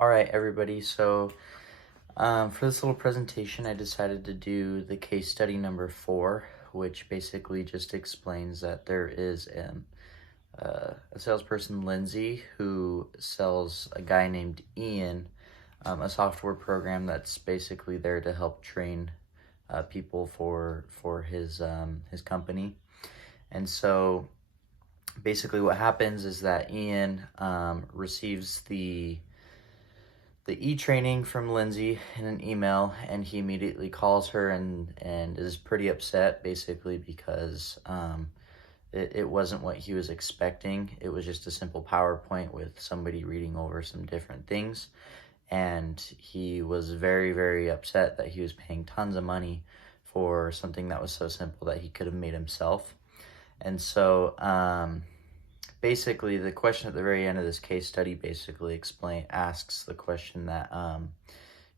All right, everybody. So for this little presentation, I decided to do the case study number 4, which basically just explains that there is a salesperson, Lindsay, who sells a guy named Ian a software program that's basically there to help train people for his company. And so basically what happens is that Ian receives the e-training from Lindsay in an email, and he immediately calls her and is pretty upset, basically because it wasn't what he was expecting. It was just a simple PowerPoint with somebody reading over some different things, and he was very, very upset that he was paying tons of money for something that was so simple that he could have made himself. And so basically, the question at the very end of this case study basically asks the question that,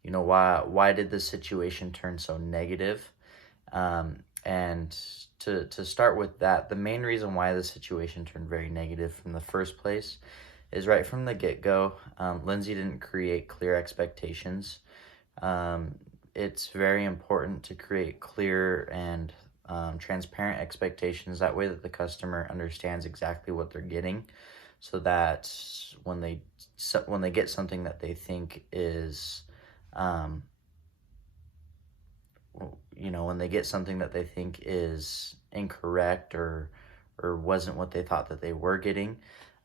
why did the situation turn so negative? And to start with that, the main reason why the situation turned very negative from the first place is right from the get-go, Lindsay didn't create clear expectations. It's very important to create clear and transparent expectations. That way that the customer understands exactly what they're getting, so that when they get something that they think is, when they get something that they think is incorrect or wasn't what they thought that they were getting,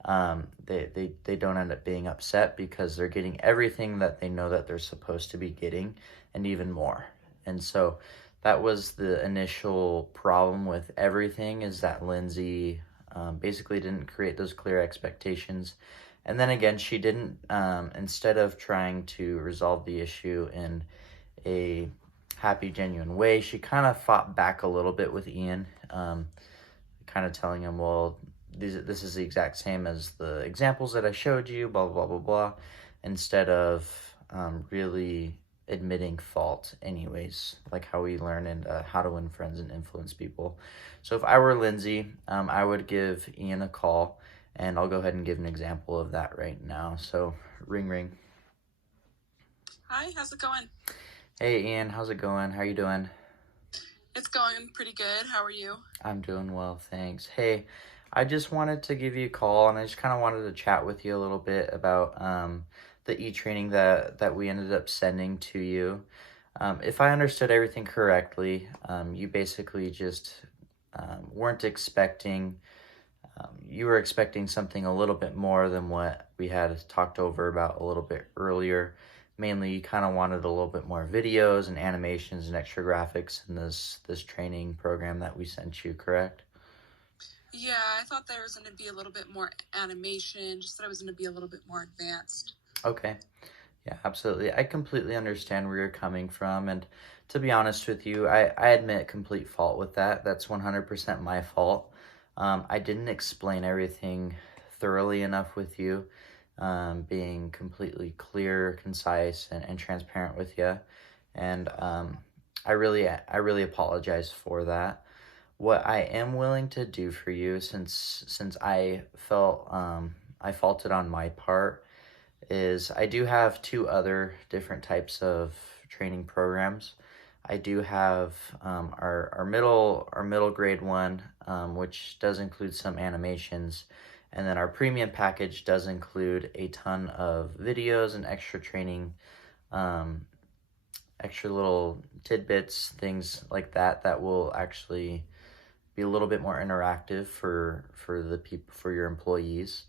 they don't end up being upset because they're getting everything that they know that they're supposed to be getting and even more. And so that was the initial problem with everything, is that Lindsay basically didn't create those clear expectations. And then again, she didn't, instead of trying to resolve the issue in a happy, genuine way, she kind of fought back a little bit with Ian, kind of telling him, well, this is the exact same as the examples that I showed you, blah, blah, blah, blah, instead of really admitting fault anyways, like how we learn in How to Win Friends and Influence People. So if I were Lindsay, I would give Ian a call, and I'll go ahead and give an example of that right now. So ring, ring. Hi, how's it going? Hey, Ian, how's it going? How you doing? It's going pretty good. How are you? I'm doing well, thanks. Hey, I just wanted to give you a call, and I just kind of wanted to chat with you a little bit about the e-training that we ended up sending to you. If I understood everything correctly, you basically just weren't expecting, you were expecting something a little bit more than what we had talked over about a little bit earlier. Mainly, you kind of wanted a little bit more videos and animations and extra graphics in this training program that we sent you, correct? Yeah, I thought there was going to be a little bit more animation, just that it was going to be a little bit more advanced. Okay. Yeah, absolutely. I completely understand where you're coming from. And to be honest with you, I admit complete fault with that. That's 100% my fault. I didn't explain everything thoroughly enough with you, being completely clear, concise, and transparent with you. And I really apologize for that. What I am willing to do for you, since I felt I faulted on my part, is I do have 2 other different types of training programs. I do have our middle grade one, which does include some animations, and then our premium package does include a ton of videos and extra training, extra little tidbits, things like that will actually be a little bit more interactive for the people, for your employees.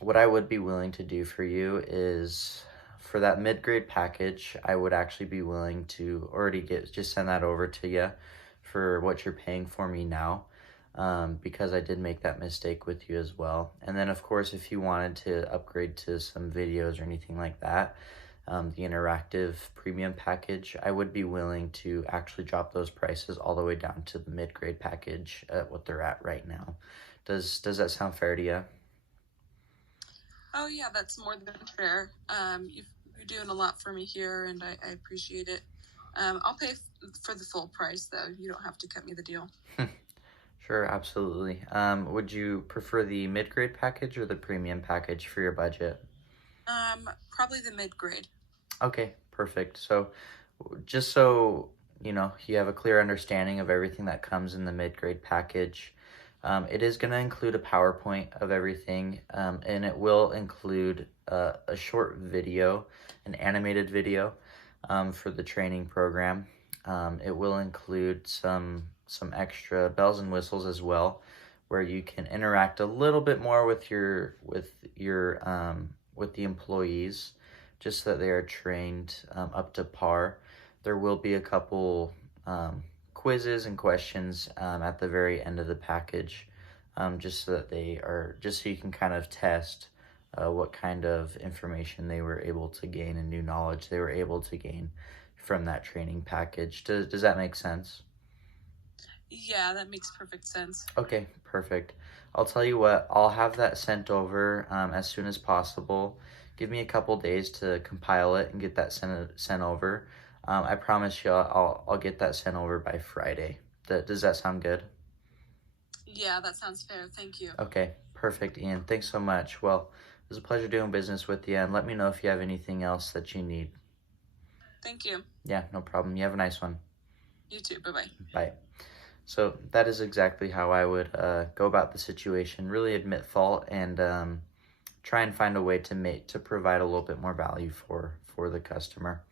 What I would be willing to do for you is, for that mid-grade package, I would actually be willing to already just send that over to you for what you're paying for me now, because I did make that mistake with you as well. And then, of course, if you wanted to upgrade to some videos or anything like that, the interactive premium package, I would be willing to actually drop those prices all the way down to the mid-grade package at what they're at right now. Does that sound fair to you? Oh, yeah, that's more than fair. You're doing a lot for me here, and I appreciate it. I'll pay for the full price, though. You don't have to cut me the deal. Sure, absolutely. Would you prefer the mid-grade package or the premium package for your budget? Probably the mid-grade. Okay, perfect. So just so you have a clear understanding of everything that comes in the mid-grade package, it is going to include a PowerPoint of everything, and it will include a short video, an animated video for the training program. It will include some extra bells and whistles as well, where you can interact a little bit more with with the employees, just so that they are trained up to par. There will be a couple quizzes and questions at the very end of the package, just so that just so you can kind of test what kind of information they were able to gain and new knowledge they were able to gain from that training package. Does that make sense? Yeah, that makes perfect sense. Okay, perfect. I'll tell you what, I'll have that sent over as soon as possible. Give me a couple days to compile it and get that sent over. I promise you, I'll get that sent over by Friday. Does that sound good? Yeah, that sounds fair. Thank you. Okay, perfect, Ian. Thanks so much. Well, it was a pleasure doing business with you, and let me know if you have anything else that you need. Thank you. Yeah, no problem. You have a nice one. You too. Bye-bye. Bye. So that is exactly how I would go about the situation. Really admit fault and try and find a way to provide a little bit more value for the customer.